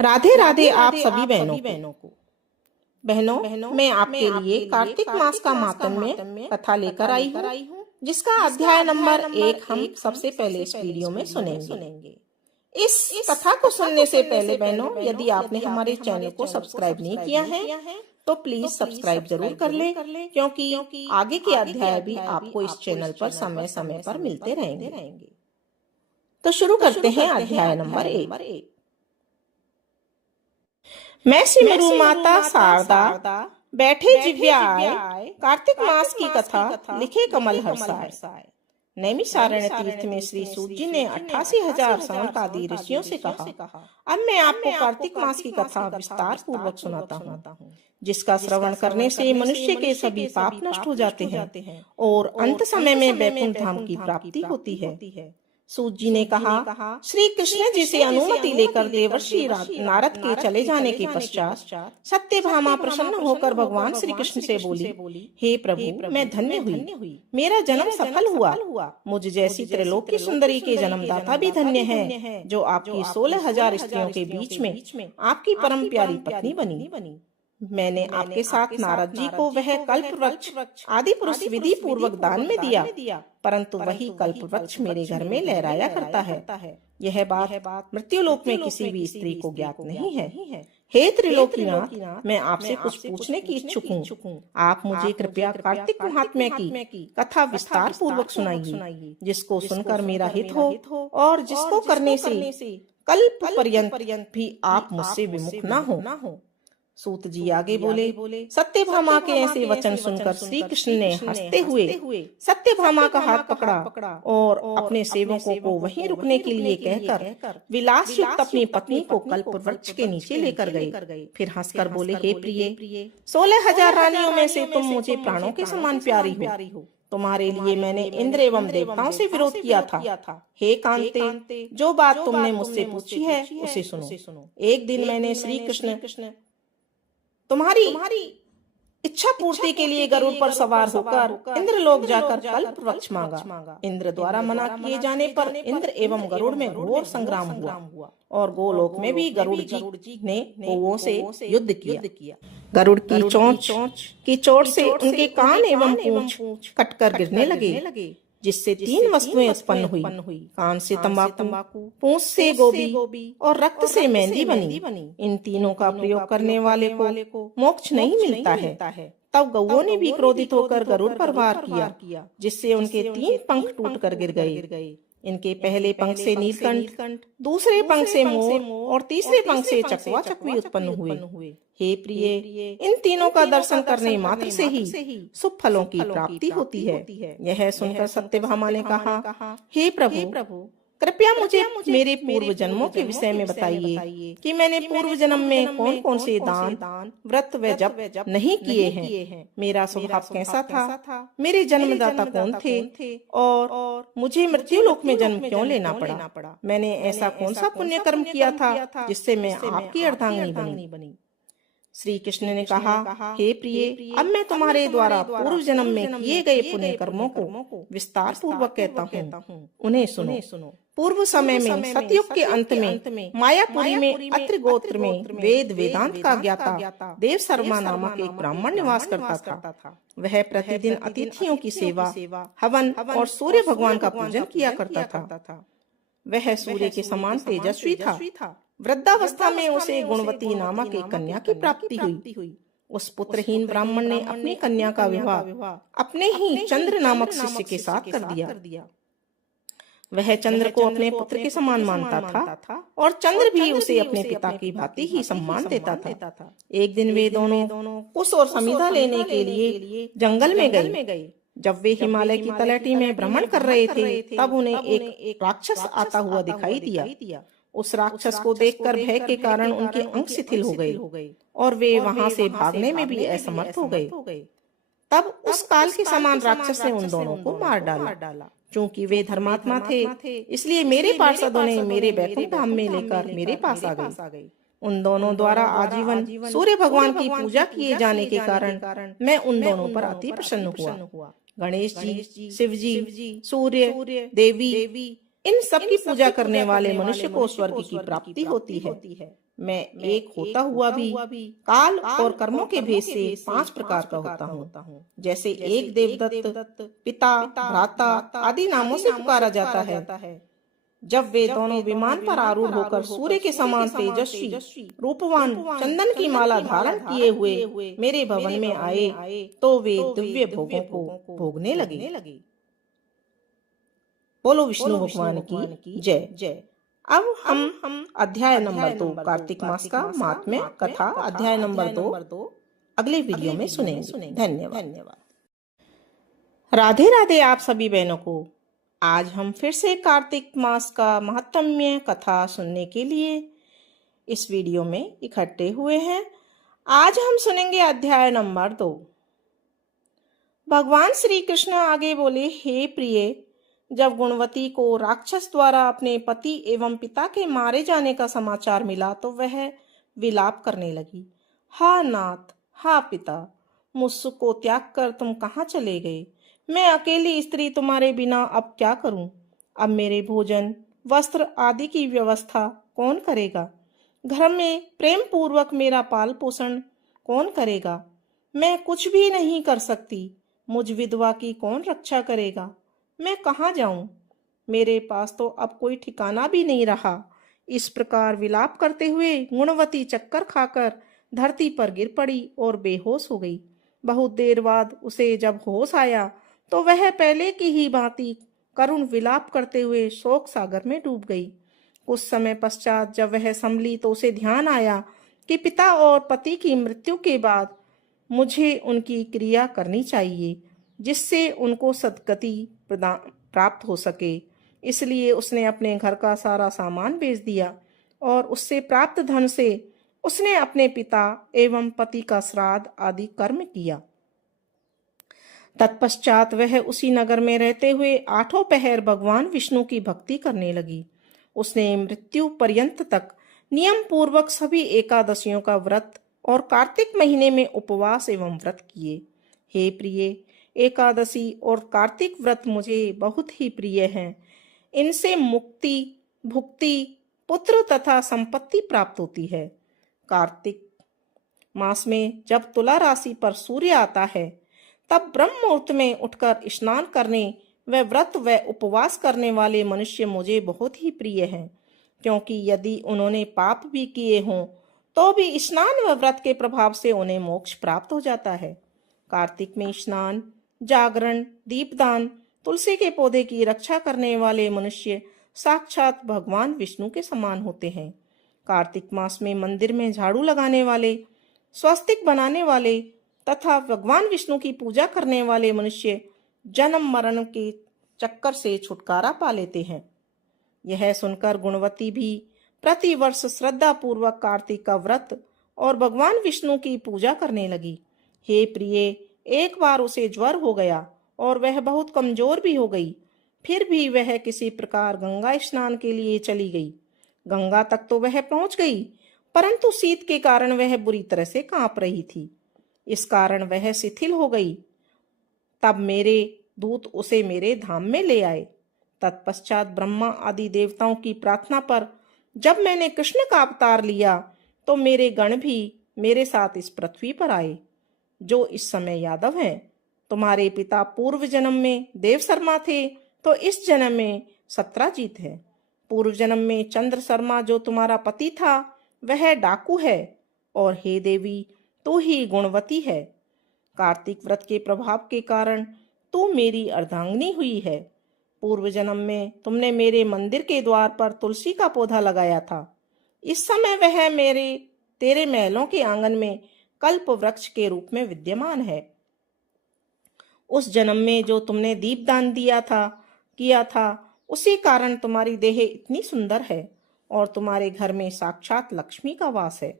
राधे राधे आप सभी बहनों को। बहनों, मैं आपके लिए कार्तिक मास का मातम्य कथा लेकर आई हूँ, जिसका अध्याय नंबर 1 हम सबसे पहले इस वीडियो में सुनेंगे। इस कथा को सुनने से पहले बहनों, यदि आपने हमारे चैनल को सब्सक्राइब नहीं किया है तो प्लीज सब्सक्राइब जरूर कर ले, क्योंकि आगे के अध्याय भी आपको इस चैनल पर समय समय पर मिलते रहेंगे। तो शुरू करते हैं अध्याय नंबर 1। मैं सिमरू माता शारदा बैठे जिव्याय कार्तिक मास की कथा लिखे कमल हर्षाय। नैमिषारण्य तीर्थ में श्री सूत जी ने 88,000 सवनकादि ऋषियों से कहा, अब मैं आपको कार्तिक मास की कथा विस्तार पूर्वक सुनाता हूँ, जिसका श्रवण करने से मनुष्य के सभी पाप नष्ट हो जाते हैं और अंत समय में वैकुंठ धाम की प्राप्ति होती है। सूत जी ने कहा, श्री कृष्ण जी से अनुमति लेकर देवर्षि नारद के चले जाने के पश्चात सत्यभामा प्रसन्न होकर भगवान श्री कृष्ण से बोली, हे प्रभु, मैं धन्य हुई, मेरा जन्म सफल हुआ। मुझ जैसी त्रैलोक्य सुंदरी के जन्मदाता भी धन्य है, जो आपकी 16,000 स्त्रियों के बीच में आपकी परम प्यारी पत्नी बनी। मैंने आपके साथ नारद जी को वह कल्प वृक्ष आदि पुरुष विधि पूर्वक दान में दिया, परंतु वही कल्प वृक्ष मेरे घर में लहराया करता है। यह बात मृत्युलोक में किसी भी स्त्री को ज्ञात नहीं है। हे त्रिलोकीनाथ, मैं आपसे कुछ पूछने की इच्छुक हूँ। आप मुझे कृपया कार्तिक महात्म्य की कथा विस्तार पूर्वक सुनाइए, जिसको सुनकर मेरा हित हो और जिसको करने से कल्प पर्यंत भी आप मुझसे विमुख न हो। सूत जी आगे बोले, सत्यभामा के ऐसे वचन सुनकर श्री कृष्ण ने हंसते हुए सत्यभामा का हाथ पकड़ा और अपने सेवकों को वहीं रुकने के लिए कहकर विलास युक्त अपनी पत्नी को कल्प वृक्ष के नीचे लेकर गए। फिर हंसकर बोले, हे प्रिय, 16,000 रानियों में से तुम मुझे प्राणों के समान प्यारी हो। तुम्हारे लिए मैंने इंद्र एवं देवताओं से विरोध किया था। हे कांते, जो बात तुमने मुझसे पूछी है उसे सुनो। एक दिन मैंने श्री कृष्ण तुम्हारी इच्छा पूर्ति के लिए गरुड़ पर सवार होकर इंद्रलोक जाकर कल्प वृक्ष मांगा। इंद्र द्वारा मना किए जाने पर इंद्र एवं गरुड़ में घोर संग्राम हुआ और गोलोक में भी गरुड़ जी ने गौओं से युद्ध किया। गरुड़ की चोट से उनके कान एवं पूंछ कटकर गिरने लगे, जिससे 3 वस्तुएं उत्पन्न हुई। कान से तंबाकू, पूंछ से गोभी और रक्त से मेहंदी बनी। इन तीनों का प्रयोग करने वाले को मोक्ष नहीं मिलता है। तब गौओं ने भी क्रोधित होकर गरुड़ पर वार किया, जिससे उनके 3 पंख टूटकर गिर गए। इनके पहले पंख से नीलकंठ, दूसरे पंख से मोर और तीसरे पंख से चकवा चकवी उत्पन्न हुए। हे प्रिय, इन तीनों का दर्शन करने मात्र से ही शुभ फलों की प्राप्ति होती है। यह सुनकर सत्यभामा ने कहा, हे प्रभु, कृपया मुझे मेरे पूर्व जन्मों के विषय में बताइए कि मैंने पूर्व जन्म में कौन कौन से दान, व्रत व जप नहीं किए हैं। मेरा स्वभाव कैसा था, मेरे जन्मदाता कौन थे और मुझे मृत्युलोक में जन्म क्यों लेना पड़ा। मैंने ऐसा कौन सा पुण्य कर्म किया था जिससे मैं आपकी अर्धांगिनी बनी। श्री कृष्ण ने कहा, हे प्रिय, अब मैं तुम्हारे द्वारा पूर्व जन्म में किए गए पुण्य कर्मों को विस्तार पूर्वक कहता हूँ, उन्हें सुनो। पूर्व समय में सतयुग के अंत में मायापुरी में अत्रि गोत्र में वेदांत का ज्ञाता देव शर्मा नामक एक ब्राह्मण निवास करता था। वह प्रतिदिन अतिथियों की सेवा, हवन और सूर्य भगवान का पूजन किया करता था। वह सूर्य के समान तेजस्वी था। वृद्धावस्था में उसे गुणवती नामक एक कन्या की प्राप्ति हुई। उस पुत्रहीन ब्राह्मण ने अपनी कन्या का विवाह अपने ही चंद्र नामक शिष्य के साथ कर दिया। वह चंद्र को अपने पुत्र के समान मानता था और चंद्र भी उसे अपने पिता की भांति ही सम्मान देता था। एक दिन वे दोनों कुश और समिधा लेने के लिए जंगल में गए। जब वे हिमालय की तलहटी में भ्रमण कर रहे थे, तब उन्हें एक राक्षस आता हुआ दिखाई दिया। उस राक्षस को देखकर भय के कारण उनके अंग शिथिल हो गए और वे वहां से भागने में भी असमर्थ हो गए। तब उस काल के समान राक्षस ने उन दोनों को मार डाला। चूंकि वे धर्मात्मा थे, इसलिए मेरे पार्षदों ने मेरे वैकुंठ धाम में लेकर मेरे पास आ गए। उन दोनों द्वारा आजीवन सूर्य भगवान की पूजा किए जाने के कारण मैं उन दोनों पर अति प्रसन्न हुआ। गणेश जी, शिव जी, सूर्य, देवी, इन सब की पूजा करने वाले मनुष्य को स्वर्ग की प्राप्ति होती है। मैं एक होता हुआ भी काल और कर्मों के भेद से 5 प्रकार का होता हूँ। जैसे एक देवदत्त, पिता, भ्राता आदि नामों से पुकारा जाता है। जब वे दोनों विमान पर आरूढ़ होकर सूर्य के समान तेजस्वी रूपवान चंदन की माला धारण किए हुए मेरे भवन में आए तो वे दिव्य भोगों को भोगने लगे। बोलो विष्णु भगवान की जय जय। अब हम अध्याय नंबर 2 कार्तिक मास का महात्म्य कथा अध्याय नंबर 2 अगले वीडियो में सुनेंगे। धन्यवाद। राधे राधे आप सभी बहनों को। आज हम फिर से कार्तिक मास का महात्म्य कथा सुनने के लिए इस वीडियो में इकट्ठे हुए हैं। आज हम सुनेंगे अध्याय नंबर 2। भगवान श्री कृष्ण आगे बोले, हे प्रिय, जब गुणवती को राक्षस द्वारा अपने पति एवं पिता के मारे जाने का समाचार मिला तो वह विलाप करने लगी। हा नाथ, हा पिता, मुझको त्याग कर तुम कहाँ चले गए? मैं अकेली स्त्री तुम्हारे बिना अब क्या करूं? अब मेरे भोजन, वस्त्र आदि की व्यवस्था कौन करेगा? घर में प्रेम पूर्वक मेरा पाल पोषण कौन करेगा? मैं कुछ भी नहीं कर सकती। मुझ विधवा की कौन रक्षा करेगा? मैं कहाँ जाऊं? मेरे पास तो अब कोई ठिकाना भी नहीं रहा। इस प्रकार विलाप करते हुए गुणवती चक्कर खाकर धरती पर गिर पड़ी और बेहोश हो गई। बहुत देर बाद उसे जब होश आया तो वह पहले की ही भांति करुण विलाप करते हुए शोक सागर में डूब गई। कुछ समय पश्चात जब वह संभली तो उसे ध्यान आया कि पिता और पति की मृत्यु के बाद मुझे उनकी क्रिया करनी चाहिए, जिससे उनको सद्गति प्राप्त हो सके। इसलिए उसने अपने घर का सारा सामान बेच दिया और उससे प्राप्त धन से उसने अपने पिता एवं पति का श्राद्ध आदि कर्म किया। तत्पश्चात वह उसी नगर में रहते हुए 8 पहर भगवान विष्णु की भक्ति करने लगी। उसने मृत्यु पर्यंत तक नियम पूर्वक सभी एकादशियों का व्रत और कार्तिक महीने में उपवास एवं व्रत किए। हे प्रिय, एकादशी और कार्तिक व्रत मुझे बहुत ही प्रिय हैं। इनसे मुक्ति, भुक्ति, पुत्र तथा संपत्ति प्राप्त होती है। कार्तिक मास में जब तुला राशि पर सूर्य आता है तब ब्रह्म मुहूर्त में उठकर स्नान करने व व्रत व उपवास करने वाले मनुष्य मुझे बहुत ही प्रिय हैं, क्योंकि यदि उन्होंने पाप भी किए हों तो भी स्नान व व्रत के प्रभाव से उन्हें मोक्ष प्राप्त हो जाता है। कार्तिक में स्नान, जागरण, दीपदान, तुलसी के पौधे की रक्षा करने वाले मनुष्य साक्षात भगवान विष्णु के समान होते हैं। कार्तिक मास में मंदिर में झाड़ू लगाने वाले, स्वस्तिक बनाने वाले तथा भगवान विष्णु की पूजा करने वाले मनुष्य जन्म मरण के चक्कर से छुटकारा पा लेते हैं। यह सुनकर गुणवती भी प्रतिवर्ष श्रद्धा पूर्वक कार्तिक का व्रत और भगवान विष्णु की पूजा करने लगी। हे प्रिय, एक बार उसे ज्वर हो गया और वह बहुत कमजोर भी हो गई। फिर भी वह किसी प्रकार गंगा स्नान के लिए चली गई। गंगा तक तो वह पहुंच गई, परंतु शीत के कारण वह बुरी तरह से कांप रही थी। इस कारण वह शिथिल हो गई। तब मेरे दूत उसे मेरे धाम में ले आए। तत्पश्चात ब्रह्मा आदि देवताओं की प्रार्थना पर जब मैंने कृष्ण का अवतार लिया तो मेरे गण भी मेरे साथ इस पृथ्वी पर आए, जो इस समय यादव हैं। तुम्हारे पिता पूर्व जन्म में देव शर्मा थे तो इस जन्म में सत्राजीत है। पूर्व जन्म में चंद्र शर्मा जो तुम्हारा पति था वह डाकू है, और हे देवी, तू ही गुणवती है। कार्तिक व्रत के प्रभाव के कारण तू मेरी अर्धांगिनी हुई है। पूर्व जन्म में तुमने मेरे मंदिर के द्वार पर तुलसी का पौधा लगाया था। इस समय वह तेरे महलों के आंगन में कल्प वृक्ष के रूप में विद्यमान है। उस जन्म में जो तुमने दीपदान किया था, उसी कारण तुम्हारी देह इतनी सुंदर है और तुम्हारे घर में साक्षात लक्ष्मी का वास है।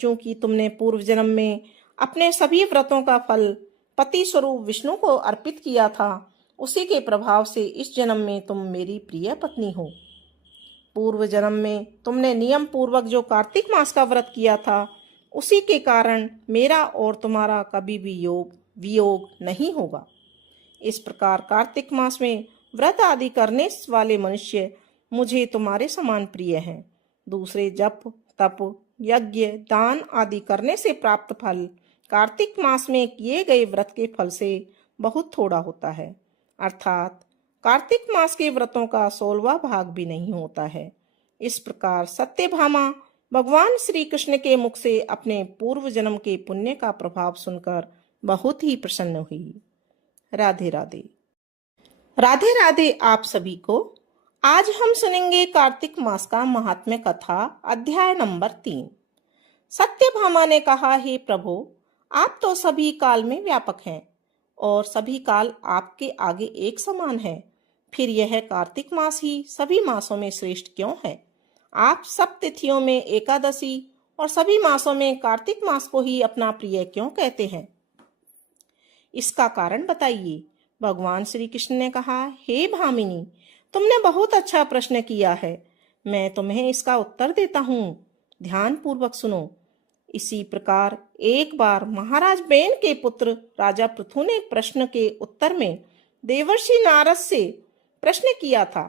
क्योंकि तुमने पूर्व जन्म में अपने सभी व्रतों का फल पति स्वरूप विष्णु को अर्पित किया था, उसी के प्रभाव से इस जन्म में तुम मेरी प्रिय पत्नी हो। पूर्व जन्म में तुमने नियम पूर्वक जो कार्तिक मास का व्रत किया था, उसी के कारण मेरा और तुम्हारा कभी भी वियोग नहीं होगा। इस प्रकार कार्तिक मास में व्रत आदि करने वाले मनुष्य मुझे तुम्हारे समान प्रिय हैं। दूसरे जप, तप, यज्ञ, दान आदि करने से प्राप्त फल कार्तिक मास में किए गए व्रत के फल से बहुत थोड़ा होता है। अर्थात कार्तिक मास के व्रतों का 16वां भाग भी नहीं होता है। इस प्रकार सत्यभामा भगवान श्री कृष्ण के मुख से अपने पूर्व जन्म के पुण्य का प्रभाव सुनकर बहुत ही प्रसन्न हुई। राधे राधे। राधे राधे आप सभी को। आज हम सुनेंगे कार्तिक मास का महात्म्य कथा, अध्याय नंबर 3। सत्यभामा ने कहा, हे प्रभु, आप तो सभी काल में व्यापक हैं और सभी काल आपके आगे एक समान है। फिर यह कार्तिक मास ही सभी मासों में श्रेष्ठ क्यों है? आप सब तिथियों में एकादशी और सभी मासों में कार्तिक मास को ही अपना प्रिय क्यों कहते हैं? इसका कारण बताइए। भगवान श्री कृष्ण ने कहा, हे भामिनी, तुमने बहुत अच्छा प्रश्न किया है। मैं तुम्हें इसका उत्तर देता हूँ। ध्यान पूर्वक सुनो। इसी प्रकार एक बार महाराज बेन के पुत्र राजा पृथु ने प्रश्न के उत्तर में देवर्षि नारद से प्रश्न किया था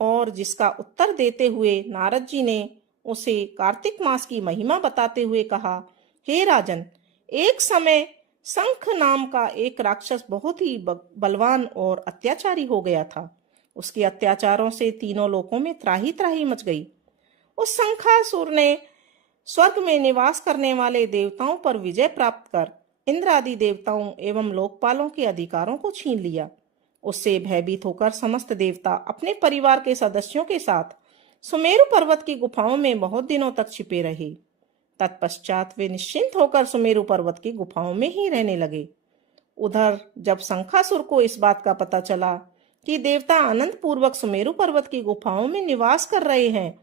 और जिसका उत्तर देते हुए नारद जी ने उसे कार्तिक मास की महिमा बताते हुए कहा, हे राजन, एक समय शंख नाम का एक राक्षस बहुत ही बलवान और अत्याचारी हो गया था। उसके अत्याचारों से तीनों लोकों में त्राही त्राही मच गई। उस शंखासुर ने स्वर्ग में निवास करने वाले देवताओं पर विजय प्राप्त कर इंद्र आदि देवताओं एवं लोकपालों के अधिकारों को छीन लिया। उससे भयभीत होकर समस्त देवता अपने परिवार के सदस्यों के साथ सुमेरु पर्वत की गुफाओं में बहुत दिनों तक छिपे रहे। तत्पश्चात वे निश्चिंत होकर सुमेरु पर्वत की गुफाओं में ही रहने लगे। उधर जब शंखासुर को इस बात का पता चला कि देवता आनंद पूर्वक सुमेरु पर्वत की गुफाओं में निवास कर रहे हैं,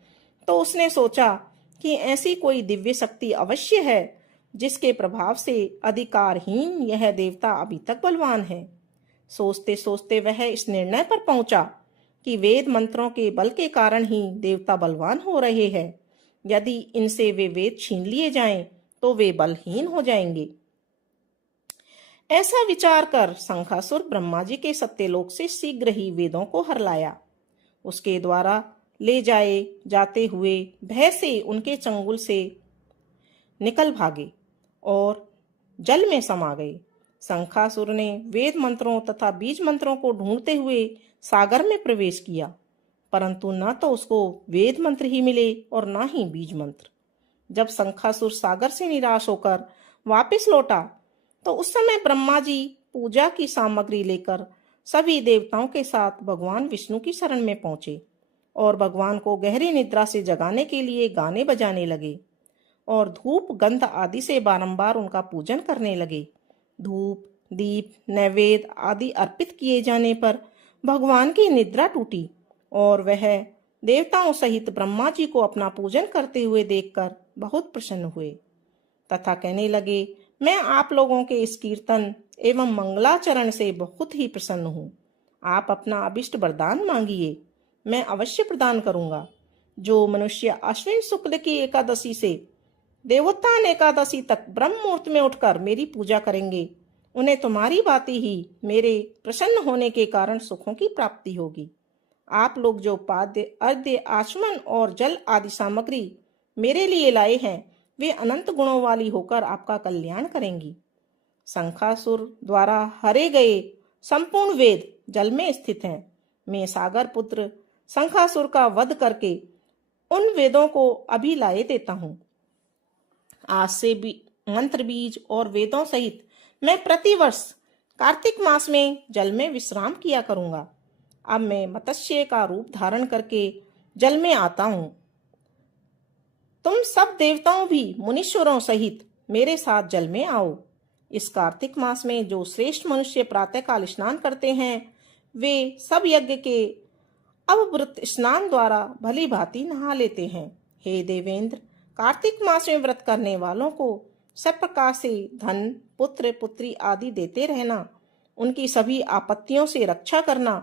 तो उसने सोचा कि ऐसी कोई दिव्य शक्ति अवश्य है जिसके प्रभाव से अधिकारहीन यह देवता अभी तक बलवान है। सोचते सोचते वह इस निर्णय पर पहुंचा कि वेद मंत्रों के बल के कारण ही देवता बलवान हो रहे हैं। यदि इनसे वे वेद छीन लिए जाएं, तो वे बलहीन हो जाएंगे। ऐसा विचार कर शंखासुर ब्रह्मा जी के सत्यलोक से शीघ्र ही वेदों को हरलाया। उसके द्वारा ले जाते हुए भय से उनके चंगुल से निकल भागे और जल में समा गए। शंखासुर ने वेद मंत्रों तथा बीज मंत्रों को ढूंढते हुए सागर में प्रवेश किया, परंतु न तो उसको वेद मंत्र ही मिले और न ही बीज मंत्र। जब शंखासुर सागर से निराश होकर वापस लौटा, तो उस समय ब्रह्मा जी पूजा की सामग्री लेकर सभी देवताओं के साथ भगवान विष्णु की शरण में पहुंचे और भगवान को गहरी निद्रा से जगाने के लिए गाने बजाने लगे और धूप गंध आदि से बारंबार उनका पूजन करने लगे। धूप, दीप, नैवेद्य आदि अर्पित किए जाने पर भगवान की निद्रा टूटी और वह देवताओं सहित ब्रह्मा जी को अपना पूजन करते हुए देखकर बहुत प्रसन्न हुए तथा कहने लगे, मैं आप लोगों के इस कीर्तन एवं मंगलाचरण से बहुत ही प्रसन्न हूँ। आप अपना अभिष्ट वरदान मांगिए, मैं अवश्य प्रदान करूंगा। जो मनुष्य अश्विन शुक्ल की एकादशी से देवोत्थान एकादशी तक ब्रह्म मुहूर्त में उठकर मेरी पूजा करेंगे, उन्हें तुम्हारी बाती ही मेरे प्रसन्न होने के कारण सुखों की प्राप्ति होगी। आप लोग जो पाद्य, अर्घ्य, आचमन और जल आदि सामग्री मेरे लिए लाए हैं, वे अनंत गुणों वाली होकर आपका कल्याण करेंगी। शंखासुर द्वारा हरे गए संपूर्ण वेद जल में स्थित हैं। मैं सागर पुत्र शंखासुर का वध करके उन वेदों को अभी लाए देता हूँ। आज से भी मंत्र, बीज और वेदों सहित मैं प्रतिवर्ष कार्तिक मास में जल में विश्राम किया करूंगा। अब मैं मत्स्य का रूप धारण करके जल में आता हूँ। तुम सब देवताओं भी मुनीश्वरों सहित मेरे साथ जल में आओ। इस कार्तिक मास में जो श्रेष्ठ मनुष्य प्रातःकाल स्नान करते हैं, वे सब यज्ञ के अवभृत स्नान द्वारा भली भांति नहा लेते हैं। हे देवेंद्र, कार्तिक मास में व्रत करने वालों को सब प्रकार से धन, पुत्र, पुत्री आदि देते रहना, उनकी सभी आपत्तियों से रक्षा करना।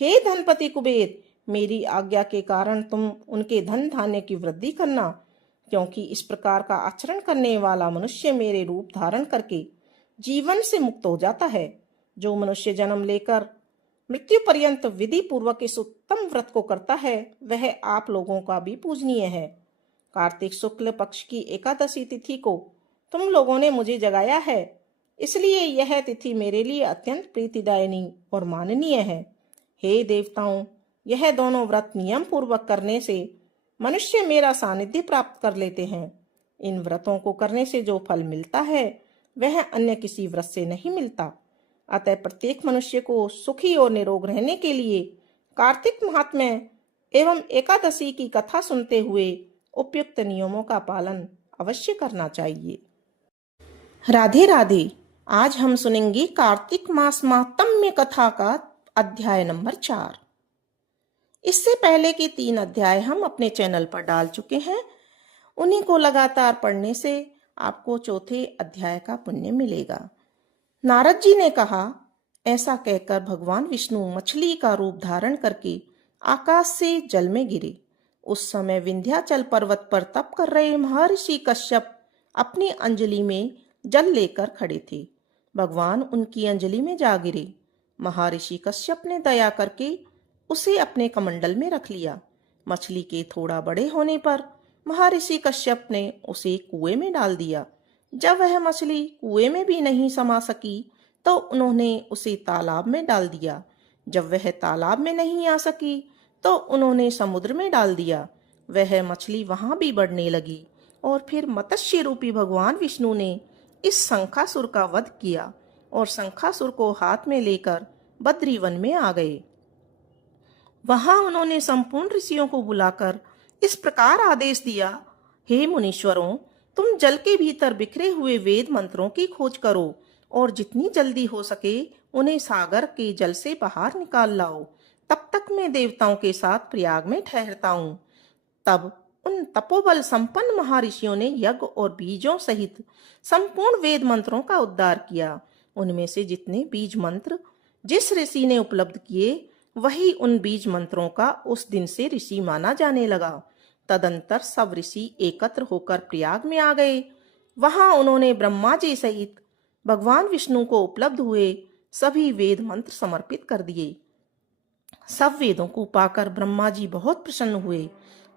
हे धनपति कुबेर, मेरी आज्ञा के कारण तुम उनके धन धान्य की वृद्धि करना, क्योंकि इस प्रकार का आचरण करने वाला मनुष्य मेरे रूप धारण करके जीवन से मुक्त हो जाता है। जो मनुष्य जन्म लेकर मृत्यु पर्यंत विधि पूर्वक इस उत्तम व्रत को करता है, वह आप लोगों का भी पूजनीय है। कार्तिक शुक्ल पक्ष की एकादशी तिथि को तुम लोगों ने मुझे जगाया है, इसलिए यह तिथि मेरे लिए अत्यंत प्रीतिदायिनी और माननीय है। हे देवताओं, यह दोनों व्रत नियम पूर्वक करने से मनुष्य मेरा सानिध्य प्राप्त कर लेते हैं। इन व्रतों को करने से जो फल मिलता है वह अन्य किसी व्रत से नहीं मिलता। अतः प्रत्येक मनुष्य को सुखी और निरोग रहने के लिए कार्तिक महात्म्य एवं एकादशी की कथा सुनते हुए उपयुक्त नियमों का पालन अवश्य करना चाहिए। राधे राधे। आज हम सुनेंगे कार्तिक मास महात्म्य कथा का अध्याय नंबर 4। इससे पहले के 3 अध्याय हम अपने चैनल पर डाल चुके हैं। उन्हीं को लगातार पढ़ने से आपको चौथे अध्याय का पुण्य मिलेगा। नारद जी ने कहा, ऐसा कहकर भगवान विष्णु मछली का रूप धारण करके आकाश से जल में गिरे। उस समय विंध्याचल पर्वत पर तप कर रहे महर्षि कश्यप अपनी अंजलि में जल लेकर खड़े थे। भगवान उनकी अंजलि में जा गिरे। महर्षि कश्यप ने दया करके उसे अपने कमंडल में रख लिया। मछली के थोड़ा बड़े होने पर महर्षि कश्यप ने उसे कुएं में डाल दिया। जब वह मछली कुएं में भी नहीं समा सकी तो उन्होंने उसे तालाब में डाल दिया। जब वह तालाब में नहीं आ सकी तो उन्होंने समुद्र में डाल दिया। वह मछली वहां भी बढ़ने लगी और फिर मत्स्य रूपी भगवान विष्णु ने इस शंखासुर का वध किया और शंखासुर को हाथ में लेकर बद्रीवन में आ गए। वहां उन्होंने संपूर्ण ऋषियों को बुलाकर इस प्रकार आदेश दिया, हे मुनीश्वरों, तुम जल के भीतर बिखरे हुए वेद मंत्रों की खोज करो और जितनी जल्दी हो सके उन्हें सागर के जल से बाहर निकाल लाओ। तब तक मैं देवताओं के साथ प्रयाग में ठहरता हूँ। तब उन तपोबल संपन्न महर्षियों ने यज्ञ और बीजों सहित संपूर्ण वेद मंत्रों का उद्धार किया। उनमें से जितने बीज मंत्र जिस ऋषि ने उपलब्ध किए वही उन बीज मंत्रों का उस दिन से ऋषि माना जाने लगा। तदंतर सब ऋषि एकत्र होकर प्रयाग में आ गए। वहां उन्होंने ब्रह्मा जी सहित भगवान विष्णु को उपलब्ध हुए सभी वेद मंत्र समर्पित कर दिए। सब वेदों को पाकर ब्रह्मा जी बहुत प्रसन्न हुए।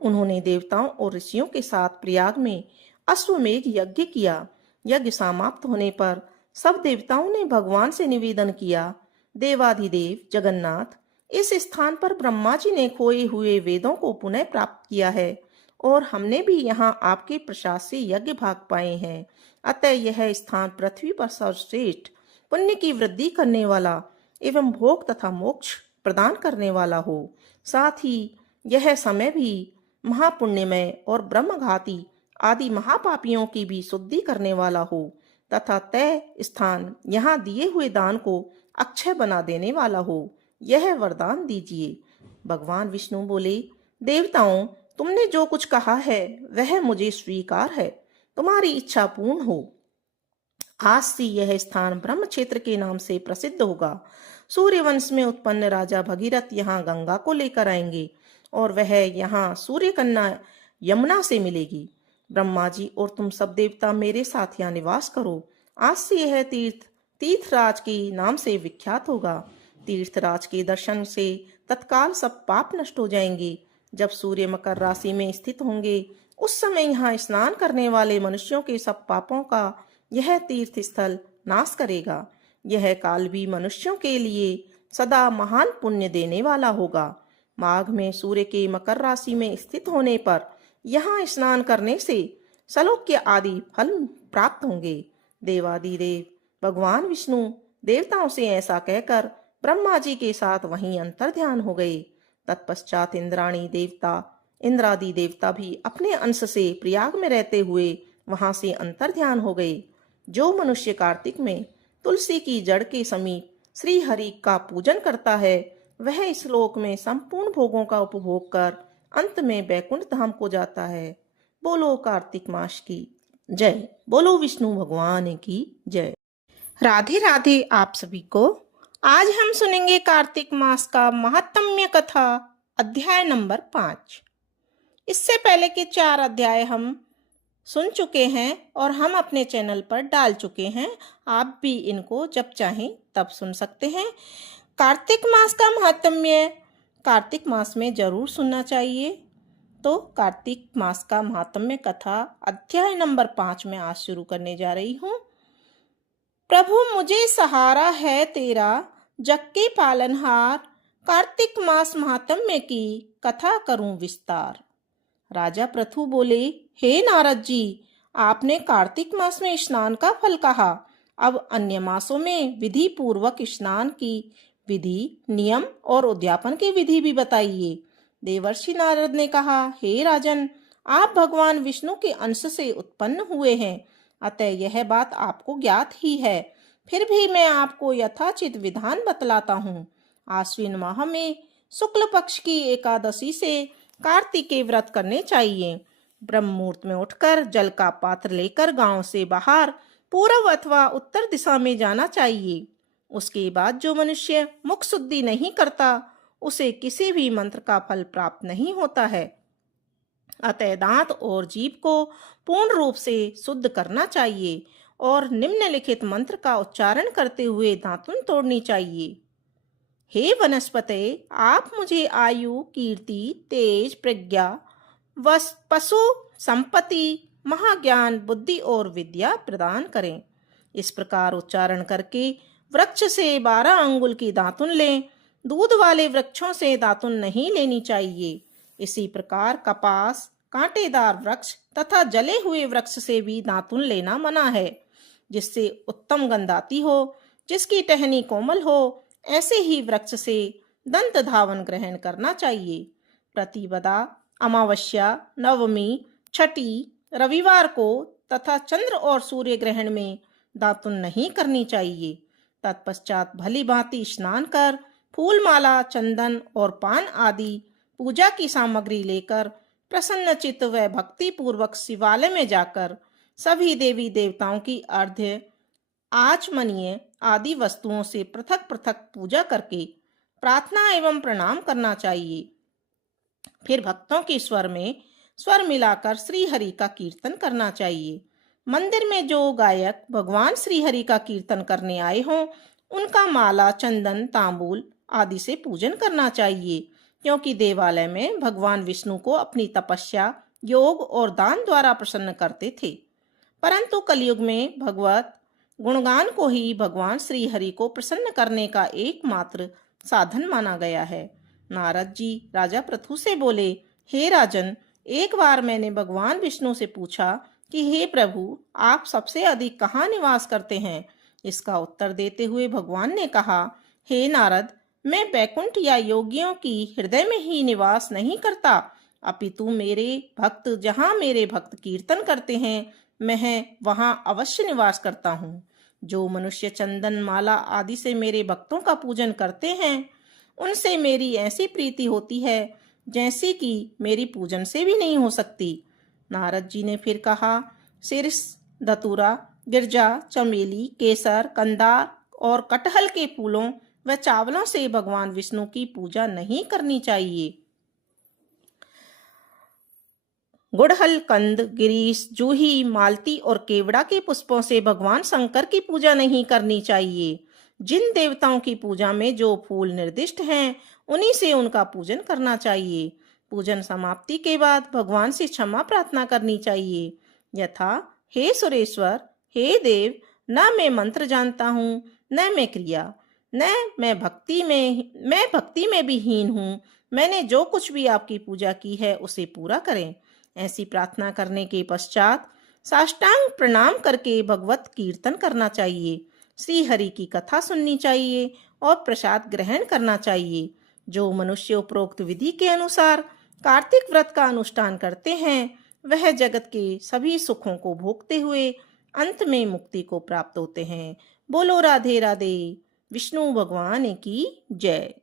उन्होंने देवताओं और ऋषियों के साथ प्रयाग में अश्वमेध यज्ञ किया। यज्ञ समाप्त होने पर सब देवताओं ने भगवान से निवेदन किया, देवाधिदेव जगन्नाथ, इस स्थान पर ब्रह्मा जी ने खोए हुए वेदों को पुनः प्राप्त किया है और हमने भी यहाँ आपके प्रसाद से यज्ञ भाग पाए हैं। अतः यह स्थान पृथ्वी पर सर्वश्रेष्ठ पुण्य की वृद्धि करने वाला एवं भोग तथा मोक्ष प्रदान करने वाला हो। साथ ही यह समय भी महापुण्यमय और ब्रह्मघाती आदि महापापियों की भी शुद्धि करने वाला हो तथा तय स्थान यहाँ दिए हुए दान को अक्षय बना देने वाला हो। यह वरदान दीजिए। भगवान विष्णु बोले, देवताओं, तुमने जो कुछ कहा है वह मुझे स्वीकार है। तुम्हारी इच्छा पूर्ण हो। आज से यह स्थान ब्रह्म क्षेत्र के नाम से प्रसिद्ध होगा। सूर्यवंश में उत्पन्न राजा भगीरथ यहाँ गंगा को लेकर आएंगे और वह यहाँ सूर्य कन्या यमुना से मिलेगी। ब्रह्मा जी और तुम सब देवता मेरे साथ यहाँ निवास करो। आज से यह तीर्थ तीर्थराज के नाम से विख्यात होगा। तीर्थराज के दर्शन से तत्काल सब पाप नष्ट हो जाएंगे। जब सूर्य मकर राशि में स्थित होंगे उस समय यहाँ स्नान करने वाले मनुष्यों के सब पापों का यह तीर्थ स्थल नाश करेगा। यह काल भी मनुष्यों के लिए सदा महान पुण्य देने वाला होगा। माघ में सूर्य के मकर राशि में स्थित होने पर यहाँ स्नान करने से सलोक्य आदि फल प्राप्त होंगे। देवादिदेव भगवान विष्णु देवताओं से ऐसा कहकर ब्रह्मा जी के साथ वहीं अंतर्ध्यान हो गए। तत्पश्चात इंद्राणी देवता इंद्रादि देवता भी अपने अंश से प्रयाग में रहते हुए वहां से अंतर्ध्यान हो गए। जो मनुष्य कार्तिक में तुलसी की जड़ के समीप श्री हरि का पूजन करता है वह इस लोक में संपूर्ण भोगों का उपभोग कर अंत में वैकुंठ धाम को जाता है। बोलो कार्तिक मास की जय। बोलो विष्णु भगवान की जय। राधे राधे आप सभी को। आज हम सुनेंगे कार्तिक मास का महात्म्य कथा अध्याय नंबर 5। इससे पहले के 4 अध्याय हम सुन चुके हैं और हम अपने चैनल पर डाल चुके हैं। आप भी इनको जब चाहें तब सुन सकते हैं। कार्तिक मास का महात्म्य कार्तिक मास में जरूर सुनना चाहिए। भक्तों, कार्तिक मास का महात्म्य कथा अध्याय नंबर 5 में आज शुरू करने जा रही हूँ। प्रभु मुझे सहारा है तेरा, जग के पालनहार, कार्तिक मास महात्म्य की कथा करूं विस्तार। राजा पृथु बोले, हे नारद जी, आपने कार्तिक मास में स्नान का फल कहा, अब अन्य मासों में विधि पूर्वक स्नान की विधि, नियम और उद्यापन की विधि भी बताइए। देवर्षि नारद ने कहा, हे राजन, आप भगवान विष्णु के अंश से उत्पन्न हुए हैं, अतः यह बात आपको ज्ञात ही है। फिर भी मैं आपको यथाचित विधान बतलाता हूँ। आश्विन माह में शुक्ल पक्ष की एकादशी से कार्तिकेय व्रत करने चाहिए। ब्रह्म मुहूर्त में उठकर जल का पात्र लेकर गांव से बाहर पूर्व अथवा उत्तर दिशा में जाना चाहिए। उसके बाद जो मनुष्य मुख शुद्धि नहीं करता, उसे किसी भी मंत्र का फल प्राप्त नहीं होता है। अतः दांत और जीभ को पूर्ण रूप से शुद्ध करना चाहिए और निम्नलिखित मंत्र का उच्चारण करते हुए दांतुन तोड़नी चाहिए। हे वनस्पते, आप मुझे आयु, कीर्ति, तेज, प्रज्ञा, पशु संपत्ति, महाज्ञान, बुद्धि और विद्या प्रदान करें। इस प्रकार उच्चारण करके वृक्ष से 12 अंगुल की दातुन लें। दूध वाले वृक्षों से दातुन नहीं लेनी चाहिए। इसी प्रकार कपास, कांटेदार वृक्ष तथा जले हुए वृक्ष से भी दातुन लेना मना है। जिससे उत्तम गंध आती हो, जिसकी टहनी कोमल हो, ऐसे ही वृक्ष से दंत धावन ग्रहण करना चाहिए। प्रतिपदा, अमावस्या, नवमी, छठी, रविवार को तथा चंद्र और सूर्य ग्रहण में दातुन नहीं करनी चाहिए। तत्पश्चात भली भांति स्नान कर फूल माला, चंदन और पान आदि पूजा की सामग्री लेकर प्रसन्न चित्त व भक्ति पूर्वक शिवालय में जाकर सभी देवी देवताओं की अर्घ्य, आचमनीय आदि वस्तुओं से पृथक पृथक पूजा करके प्रार्थना एवं प्रणाम करना चाहिए। फिर भक्तों के स्वर में स्वर मिलाकर श्री हरि का कीर्तन करना चाहिए। मंदिर में जो गायक भगवान श्री हरि का कीर्तन करने आए हों, उनका माला, चंदन, तांबूल आदि से पूजन करना चाहिए, क्योंकि देवालय में भगवान विष्णु को अपनी तपस्या, योग और दान द्वारा प्रसन्न करते थे। परंतु कलयुग में भगवत गुणगान को ही भगवान श्री हरि को प्रसन्न करने का एकमात्र साधन माना गया है। नारद जी राजा पृथु से बोले, हे राजन, एक बार मैंने भगवान विष्णु से पूछा कि हे प्रभु, आप सबसे अधिक कहाँ निवास करते हैं? इसका उत्तर देते हुए भगवान ने कहा, हे नारद, मैं बैकुंठ या योगियों की हृदय में ही निवास नहीं करता, अपितु मेरे भक्त जहाँ मेरे भक्त कीर्तन करते हैं, मैं वहाँ अवश्य निवास करता हूँ। जो मनुष्य चंदन, माला आदि से मेरे भक्तों का पूजन करते हैं, उनसे मेरी ऐसी प्रीति होती है जैसी कि मेरी पूजन से भी नहीं हो सकती। नारद जी ने फिर कहा, शीर्ष, धतूरा, गिरजा, चमेली, केसर, कंदार और कटहल के फूलों व चावलों से भगवान विष्णु की पूजा नहीं करनी चाहिए। गुड़हल, कंद, गिरीश, जूही, मालती और केवड़ा के पुष्पों से भगवान शंकर की पूजा नहीं करनी चाहिए। जिन देवताओं की पूजा में जो फूल निर्दिष्ट हैं, उन्हीं से उनका पूजन करना चाहिए। पूजन समाप्ति के बाद भगवान से क्षमा प्रार्थना करनी चाहिए, यथा, हे सुरेश्वर, हे देव, न मैं मंत्र जानता हूँ, न मैं क्रिया, न मैं भक्ति में भी हीन हूँ। मैंने जो कुछ भी आपकी पूजा की है उसे पूरा करें। ऐसी प्रार्थना करने के पश्चात साष्टांग प्रणाम करके भगवत कीर्तन करना चाहिए, श्री हरि की कथा सुननी चाहिए और प्रसाद ग्रहण करना चाहिए। जो मनुष्य उपरोक्त विधि के अनुसार कार्तिक व्रत का अनुष्ठान करते हैं, वह जगत के सभी सुखों को भोगते हुए अंत में मुक्ति को प्राप्त होते हैं। बोलो राधे राधे, विष्णु भगवान की जय।